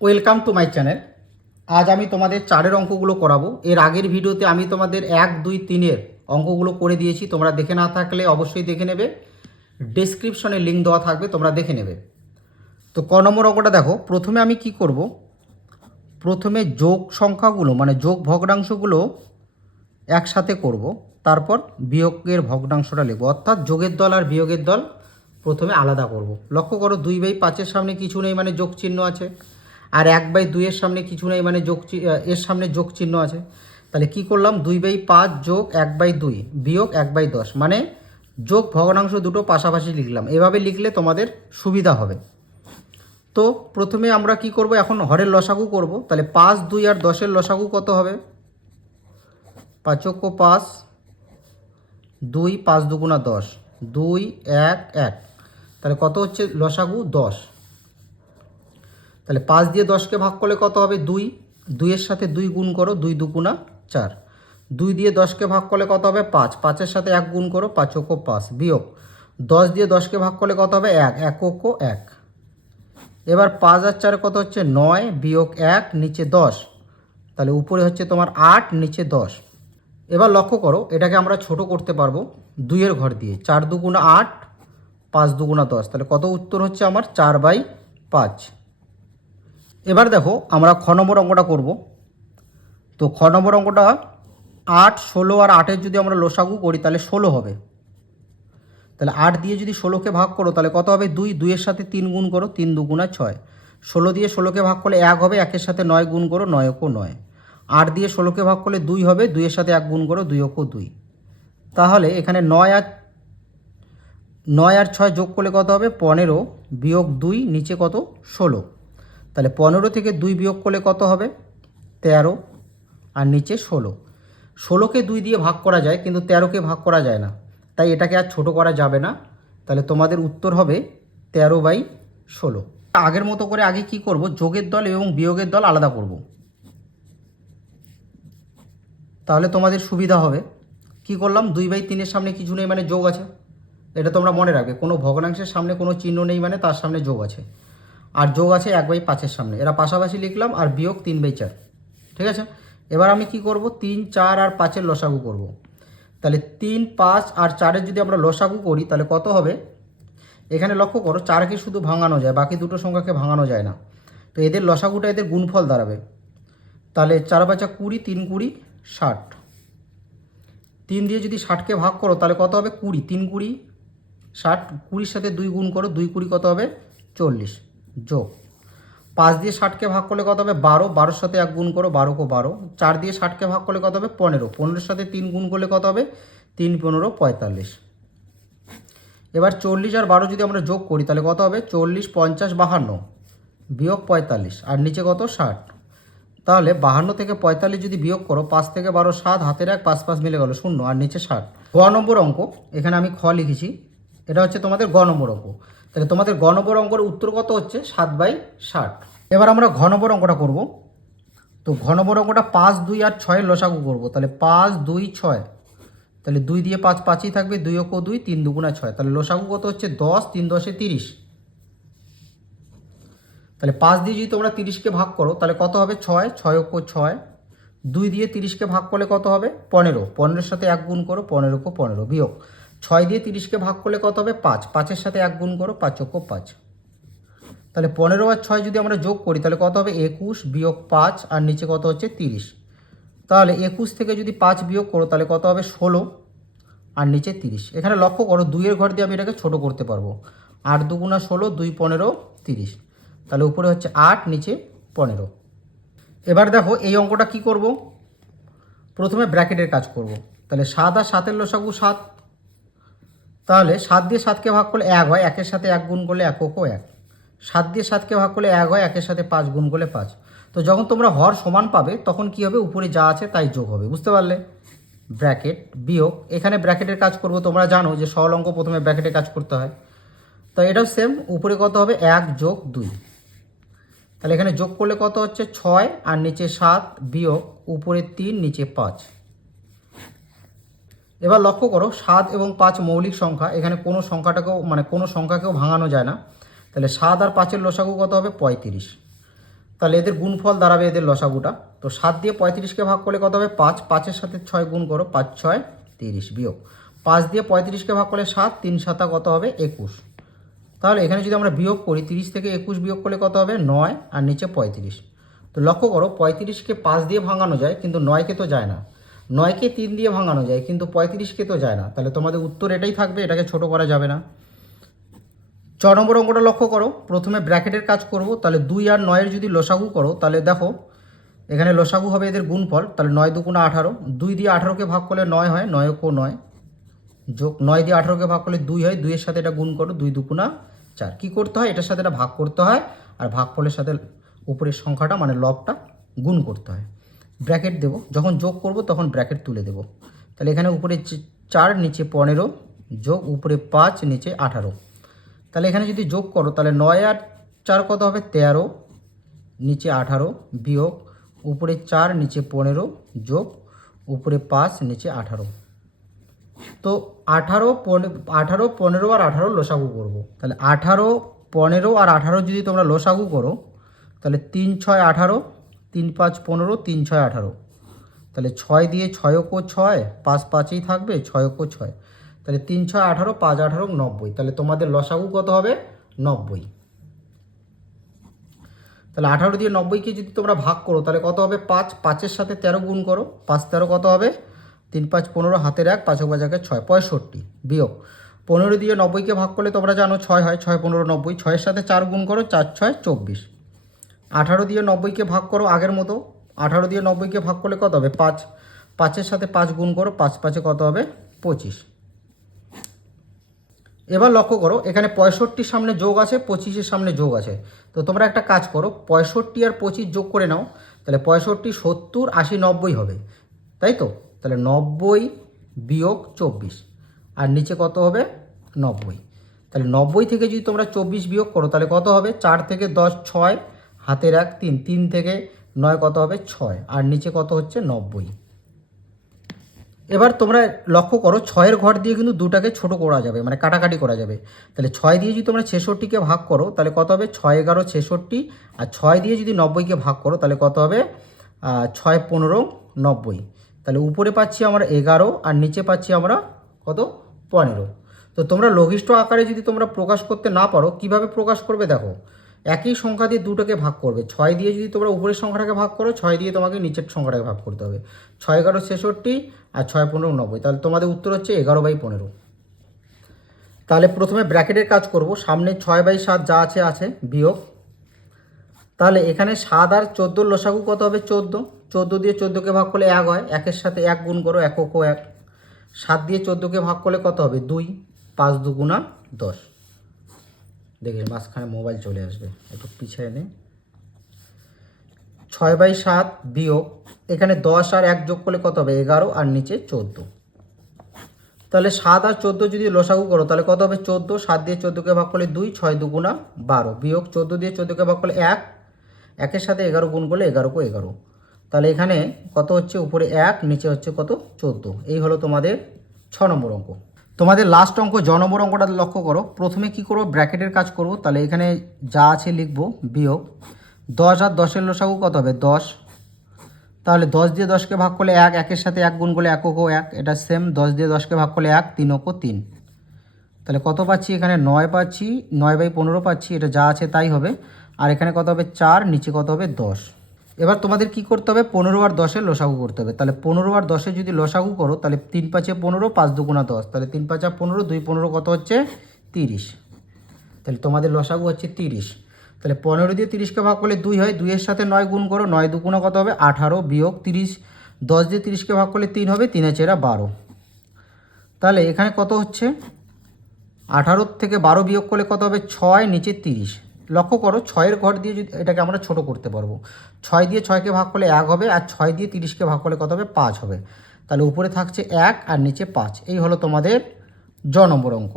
Welcome to my channel আজ আমি তোমাদের চারের অঙ্কগুলো করাবো। এর আগের ভিডিওতে আমি তোমাদের এক, দুই, তিনের অঙ্কগুলো করে দিয়েছি। তোমরা দেখে না থাকলে অবশ্যই দেখে নেবে। ডেসক্রিপশনে লিঙ্ক দেওয়া থাকবে, তোমরা দেখে নেবে। তো ক নম্বর অঙ্কটা দেখো। প্রথমে আমি কি করব? প্রথমে যোগ সংখ্যাগুলো মানে যোগ ভগ্নাংশগুলো একসাথে করব। তারপর বিয়োগের ভগ্নাংশটা লিখব। অর্থাৎ যোগের দল আর বিয়োগের দল প্রথমে আলাদা করব। লক্ষ্য করো, দুই বাই পাঁচের সামনে কিছু নেই মানে যোগ চিহ্ন আছে। আর এক বাই দুইয়ের সামনে কিছু নেই মানে যোগ এর সামনে যোগ চিহ্ন আছে। তাহলে কি করলাম? দুই বাই পাঁচ যোগ এক বাই দুই বিয়োগ এক বাই দশ মানে যোগ ভগ্নাংশ দুটো পাশাপাশি লিখলাম। এভাবে লিখলে তোমাদের সুবিধা হবে। তো প্রথমে আমরা কি করব? এখন হরের লসাগু করব। তাহলে পাঁচ, দুই আর দশের লসাগু কত হবে? পাঁচক্য পাঁচ, দুই পাঁচ দুগুণা দশ, দুই, এক এক। তাহলে কত হচ্ছে? লসাগু দশ। তাহলে পাঁচ দিয়ে দশকে ভাগ করলে কত হবে? দুই। দুইয়ের সাথে দুই গুণ করো, দুই দুগুণা চার। দুই দিয়ে দশকে ভাগ করলে কত হবে? পাঁচ। পাঁচের সাথে এক গুণ করো পাঁচক্য পাঁচ বিয়োগ। দশ দিয়ে দশকে ভাগ করলে কত হবে? এক। একক্য এক। এবার পাঁচ আর চারে কত হচ্ছে? নয় বিয়োগ এক, নিচে দশ। তাহলে উপরে হচ্ছে তোমার আট, নিচে দশ। এবার লক্ষ্য করো, এটাকে আমরা ছোট করতে পারব দুইয়ের ঘর দিয়ে। চার দুগুণা আট, পাঁচ দুগুণা দশ। তাহলে কত উত্তর হচ্ছে আমার? চার বাই পাঁচ। এবার দেখো আমরা খ নম্বর অঙ্কটা করব। তো খ নম্বর অঙ্কটা আট, ষোলো আর আটের যদি আমরা লোসাগু করি, তাহলে ষোলো হবে। তাহলে আট দিয়ে যদি ষোলোকে ভাগ করো, তাহলে কত হবে? দুই, দুইয়ের সাথে তিন গুণ করো, তিন দুগুণা ছয়। ষোলো দিয়ে ষোলোকে ভাগ করলে এক হবে, একের সাথে নয় গুণ করো নয় অকো নয়। আট দিয়ে ষোলোকে ভাগ করলে দুই হবে, দুইয়ের সাথে এক গুণ করো দুই অকো দুই। তাহলে এখানে নয় আর নয় আর ছয় যোগ করলে কত হবে? পনেরো বিয়োগ দুই, নিচে কত? ষোলো। তাহলে পনেরো থেকে দুই বিয়োগ করলে কত হবে? তেরো। আর নিচে ষোলো। ষোলোকে দুই দিয়ে ভাগ করা যায়, কিন্তু তেরোকে ভাগ করা যায় না। তাই এটাকে আর ছোট করা যাবে না। তাহলে তোমাদের উত্তর হবে তেরো বাই ষোলো। আগের মতো করে আগে কি করব? যোগের দল এবং বিয়োগের দল আলাদা করব। তাহলে তোমাদের সুবিধা হবে। কি করলাম? দুই বাই তিনের সামনে কিছু নেই মানে যোগ আছে। এটা তোমরা মনে রাখবে। কোনো ভগ্নাংশের সামনে কোনো চিহ্ন নেই মানে তার সামনে যোগ আছে। আর যোগ আছে এক বাই পাঁচের সামনে। এরা পাশাপাশি লিখলাম আর বিয়োগ তিন বাই চার। ঠিক আছে? এবার আমি কি করব? তিন, চার আর পাঁচের লসাগু করব। তাহলে তিন, পাঁচ আর চারের যদি আমরা লসাগু করি, তাহলে কত হবে? এখানে লক্ষ্য করো, চারকে শুধু ভাঙানো যায়, বাকি দুটো সংখ্যাকে ভাঙানো যায় না। তো এদের লসাগুটা এদের গুণফল দাঁড়াবে। তাহলে চার বাচ্চা কুড়ি, তিন কুড়ি, ষাট। তিন দিয়ে যদি ষাটকে ভাগ করো, তাহলে কত হবে? কুড়ি। তিন কুড়ি, ষাট, কুড়ির সাথে দুই গুণ করো, দুই কুড়ি কত হবে? চল্লিশ। যোগ পাঁচ দিয়ে ষাটকে ভাগ করলে কত হবে? বারো। বারোর সাথে এক গুণ করো বারো কো বারো। চার দিয়ে ষাটকে ভাগ করলে কত হবে? পনেরো। পনেরোর সাথে তিন গুণ করলে কত হবে? তিন, পনেরো, পঁয়তাল্লিশ। এবার চল্লিশ আর বারো যদি আমরা যোগ করি, তাহলে কত হবে? চল্লিশ, পঞ্চাশ, বাহান্ন। বিয়োগ পঁয়তাল্লিশ। আর নিচে কত? ষাট। তাহলে বাহান্ন থেকে পঁয়তাল্লিশ যদি বিয়োগ করো, পাঁচ থেকে বারো, সাত, হাতের এক, পাঁচ পাঁচ মিলে গেল শূন্য। আর নিচে ষাট। গ নম্বর অঙ্ক, এখানে আমি খ লিখেছি। এটা হচ্ছে তোমাদের গ নম্বর অঙ্ক। তাহলে তোমাদের গ নম্বর অঙ্কের উত্তর কত হচ্ছে? সাত বাই ষাট। এবার আমরা ঘনবর অঙ্কটা করব। তো ঘনবর অঙ্কটা পাঁচ দুই আর ছয়ের লসাগু করব। তাহলে পাঁচ দুই ছয়। তাহলে দুই দিয়ে পাঁচ পাঁচই থাকবে, দুই অক্ষ দুই, তিন দুগুণা ছয়। তাহলে লসাগু কত হচ্ছে? দশ, তিন দশে তিরিশ। তাহলে পাঁচ দিয়ে যদি তোমরা তিরিশকে ভাগ করো, তাহলে কত হবে? ছয় ছয় অক্ষ ছয়। দুই দিয়ে তিরিশকে ভাগ করলে কত হবে? পনেরো। পনেরোর সাথে এক গুণ করো, পনেরো কো পনেরো বিয়োগ। ছয় দিয়ে তিরিশকে ভাগ করলে কত হবে? পাঁচ। পাঁচের সাথে এক গুণ করো, পাঁচ অক্ষ পাঁচ। তাহলে পনেরো আর ছয় যদি আমরা যোগ করি, তাহলে কত হবে? একুশ বিয়োগ পাঁচ, আর নিচে কত হচ্ছে? তিরিশ। তাহলে একুশ থেকে যদি পাঁচ বিয়োগ করো, তাহলে কত হবে? ষোলো, আর নিচে তিরিশ। এখানে লক্ষ্য করো, দুইয়ের ঘর দিয়ে আমি এটাকে ছোটো করতে পারব। আট দুগুণা ষোলো, দুই পনেরো, তিরিশ। তাহলে উপরে হচ্ছে আট, নিচে পনেরো। এবার দেখো, এই অঙ্কটা কি করব? প্রথমে ব্র্যাকেটের কাজ করব। তাহলে সাত আর সাতের লসাগু সাত। তাহলে সাত দিয়ে সাতকে ভাগ করলে এক হয়, একের সাথে এক গুণ করলে এককও এক। সাত দিয়ে সাতকে ভাগ করলে এক হয়, একের সাথে পাঁচ গুণ করলে পাঁচ। তো যখন তোমরা হর সমান পাবে, তখন কি হবে? উপরে যা আছে তাই যোগ হবে, বুঝতে পারলে? ব্র্যাকেট, বিয়োগ, এখানে ব্র্যাকেটের কাজ করব, তোমরা জানো যে সরল অঙ্ক প্রথমে ব্র্যাকেটে কাজ করতে হয়। তো এটাও সেম উপরে কত হবে? এক যোগ দুই। তাহলে এখানে যোগ করলে কত হচ্ছে? ছয়, আর নিচে সাত, বিয়োগ, উপরে তিন, নিচে পাঁচ। এবার লক্ষ্য করো, সাত এবং পাঁচ মৌলিক সংখ্যা, এখানে কোনো সংখ্যাটাকেও মানে কোনো সংখ্যাকেও ভাঙানো যায় না। তাহলে সাত আর পাঁচের লসাগু কত হবে? পঁয়ত্রিশ। তাহলে এদের গুণফল দাঁড়াবে এদের লসাগুটা। তো সাত দিয়ে পঁয়ত্রিশকে ভাগ করলে কত হবে? পাঁচ। পাঁচের সাথে ছয় গুণ করো, পাঁচ, ছয়, তিরিশ বিয়োগ। পাঁচ দিয়ে পঁয়ত্রিশকে ভাগ করলে সাত, তিন সাতা কত হবে? একুশ। তাহলে এখানে যদি আমরা বিয়োগ করি, তিরিশ থেকে একুশ বিয়োগ করলে কত হবে? নয়, আর নিচে পঁয়ত্রিশ। তো লক্ষ্য করো, পঁয়ত্রিশকে পাঁচ দিয়ে ভাঙানো যায়, কিন্তু নয়কে তো যায় না। নয়কে তিন দিয়ে ভাঙানো যায়, কিন্তু পঁয়ত্রিশকে তো যায় না। তাহলে তোমাদের উত্তর এটাই থাকবে, এটাকে ছোট করা যাবে না। ছ নম্বর অঙ্কটা লক্ষ্য করো, প্রথমে ব্র্যাকেটের কাজ করব, তাহলে দুই আর নয়ের যদি লসাগু করো, তাহলে দেখো, এখানে লসাগু হবে এদের গুণফল, তাহলে নয় দুগুণা আঠারো, দুই দিয়ে আঠারোকে ভাগ করলে নয় হয় নয় কো নয়, যোগ নয় দিয়ে আঠারোকে ভাগ করলে দুই হয়, দুইয়ের সাথে এটা গুণ করো, দুই দুগুণা চার। কী করতে হয়? এটার সাথে এটা ভাগ করতে হয়, আর ভাগফলের সাথে উপরের সংখ্যাটা মানে লবটা, গুণ করতে হয়। ব্র্যাকেট দেবো। যখন যোগ করব, তখন ব্র্যাকেট তুলে দেবো। তাহলে এখানে উপরে চার, নিচে পনেরো, যোগ উপরে পাঁচ, নিচে আঠারো। তাহলে এখানে যদি যোগ করো, তাহলে নয় আর চার কত হবে? তেরো, নিচে আঠারো, বিয়োগ উপরে চার, নিচে পনেরো, যোগ উপরে পাঁচ, নিচে আঠারো। তো আঠারো পনেরো আঠারো, পনেরো আর আঠারো লসাগু করব। তাহলে আঠারো, পনেরো আর আঠারো যদি তোমরা লসাগু করো, তাহলে তিন, ছয়, আঠারো তিন পাঁচ পনেরো, তিন ছয় আঠারো। তাহলে ছয় দিয়ে ছয় ছয়কো ছয়, পাঁচ পাঁচেই থাকবে, ছয় ছয়কো ছয়। তাহলে তিন ছয় আঠারো, পাঁচ আঠারো, নব্বই। তাহলে তোমাদের লসাগু কত হবে? নব্বই। তাহলে আঠারো দিয়ে নব্বইকে যদি তোমরা ভাগ করো, তাহলে কত হবে? পাঁচ, পাঁচের সাথে তেরো গুণ করো। পাঁচ তেরো কত হবে? তিন পাঁচ পনেরো, হাতের এক পাঁচক বাজাকে ছয়, পঁয়ষট্টি। বিয়োগ। পনেরো দিয়ে নব্বইকে ভাগ করলে তোমরা জানো, ছয় হয়, ছয়, পনেরো, নব্বই। ছয়ের সাথে চার গুণ করো, চার, ছয়, চব্বিশ। আঠারো দিয়ে নব্বইকে ভাগ করো আগের মতো। আঠারো দিয়ে নব্বইকে ভাগ করলে কত হবে? পাঁচ। পাঁচের সাথে পাঁচ গুণ করো, পাঁচ পাঁচে কত হবে? পঁচিশ। এবার লক্ষ্য করো, এখানে পঁয়ষট্টির সামনে যোগ আছে, পঁচিশের সামনে যোগ আছে। তো তোমরা একটা কাজ করো, পঁয়ষট্টি আর পঁচিশ যোগ করে নাও, তাহলে পঁয়ষট্টি, সত্তর, আশি, নব্বই হবে। তাই তো? তাহলে নব্বই বিয়োগ চব্বিশ। আর নিচে কত হবে? নব্বই। তাহলে নব্বই থেকে যদি তোমরা চব্বিশ বিয়োগ করো, তাহলে কত হবে? চার থেকে দশ, ছয় হাতের এক তিন তিন থেকে নয় কত হবে? ছয়। আর নিচে কত হচ্ছে? নব্বই। এবার তোমরা লক্ষ্য করো, ছয়ের ঘর দিয়ে কিন্তু দুটাকে ছোট করা যাবে মানে কাটাকাটি করা যাবে। তাহলে ছয় দিয়ে যদি তোমরা ছেষট্টিকে ভাগ করো, তাহলে কত হবে? ছয় এগারো ছেষট্টি। আর ছয় দিয়ে যদি নব্বইকে ভাগ করো, তাহলে কত হবে? ছয় পনেরো নব্বই। তাহলে উপরে পাচ্ছি আমরা এগারো, আর নিচে পাচ্ছি আমরা কত? পনেরো। তো তোমরা লঘিষ্ঠ আকারে যদি তোমরা প্রকাশ করতে না পারো, কীভাবে প্রকাশ করবে দেখো? একই সংখ্যা দিয়ে দুটোকে ভাগ করবে। ছয় দিয়ে যদি তোমরা উপরের সংখ্যাটাকে ভাগ করো, ছয় দিয়ে তোমাকে নিচের সংখ্যাটাকে ভাগ করতে হবে। ছয় এগারো ছেষট্টি আর ছয় পনেরো নব্বই। তাহলে তোমাদের উত্তর হচ্ছে এগারো বাই পনেরো। তাহলে প্রথমে ব্র্যাকেটের কাজ করব। সামনে ছয় বাই সাত যা আছে আছে, বিয়োগ। তাহলে এখানে সাত আর চোদ্দোর লসাগু কত হবে? চোদ্দ। চোদ্দ দিয়ে চোদ্দোকে ভাগ করলে এক হয়। একের সাথে এক গুণ করো একক ও এক। সাত দিয়ে চোদ্দোকে ভাগ করলে কত হবে? দুই। পাঁচ দুগুণা দশ। দেখে মাঝখানে মোবাইল চলে আসবে। একটু পিছিয়ে নে। ছয় বাই সাত বিয়োগ, এখানে দশ আর এক যোগ করলে কত হবে? এগারো আর নিচে চোদ্দ। তাহলে সাত আর চোদ্দ যদি লসাগু করো, তাহলে কত হবে? চোদ্দ। সাত দিয়ে চোদ্দোকে ভাগ করলে দুই, ছয় দুগুণা বারো। বিয়োগ চোদ্দ দিয়ে চোদ্দোকে ভাগ করলে এক। একের সাথে এগারো গুণ করলে এগারো কো এগারো। তাহলে এখানে কত হচ্ছে? উপরে এক, নিচে হচ্ছে কত? চোদ্দ। এই হলো তোমাদের ছ নম্বর অঙ্ক। তোমাদের লাস্ট অঙ্ক জ নম্বর অঙ্কটা লক্ষ্য করো। প্রথমে কি করব? ব্র্যাকেটের কাজ করব। তাহলে এখানে যা আছে লিখব, বিয়োগ। দশ আর দশের লসাগু কত হবে? দশ। তাহলে দশ দিয়ে দশকে ভাগ করলে এক, একের সাথে এক গুণ করলে এককও এক, এটা সেম দশ দিয়ে দশকে ভাগ করলে এক, তিন তিনকও তিন। তাহলে কত পাচ্ছি? এখানে নয় পাচ্ছি, নয় বাই পনেরো পাচ্ছি, এটা যা আছে তাই হবে। আর এখানে কত হবে? চার, নিচে কত হবে? দশ। এবার তোমাদের কি করতে হবে? পনেরো আর দশের লসাগু করতে হবে। তাহলে পনেরো আর দশে যদি লসাগু করো, তাহলে তিন পাঁচে পনেরো, পাঁচ দুগুণা দশ। তাহলে তিন পাঁচা পনেরো, দুই পনেরো কত হচ্ছে? তিরিশ। তাহলে তোমাদের লসাগু হচ্ছে তিরিশ। তাহলে পনেরো দিয়ে তিরিশকে ভাগ করলে দুই হয়। দুইয়ের সাথে নয় গুণ করো, নয় দুগুণা কত হবে? আঠারো বিয়োগ তিরিশ। দশ দিয়ে তিরিশকে ভাগ করলে তিন হবে, তিনে চেরা বারো। তাহলে এখানে কত হচ্ছে? আঠারো থেকে বারো বিয়োগ করলে কত হবে? ছয়, নিচে তিরিশ। লক্ষ্য করো ছয়ের ঘর দিয়ে যদি, এটাকে আমরা ছোট করতে পারব। ছয় দিয়ে ছয়কে ভাগ করলে এক হবে, আর ছয় দিয়ে তিরিশকে ভাগ করলে কত হবে? পাঁচ হবে। তাহলে উপরে থাকছে এক আর নিচে পাঁচ। এই হলো তোমাদের জ নম্বর অঙ্ক।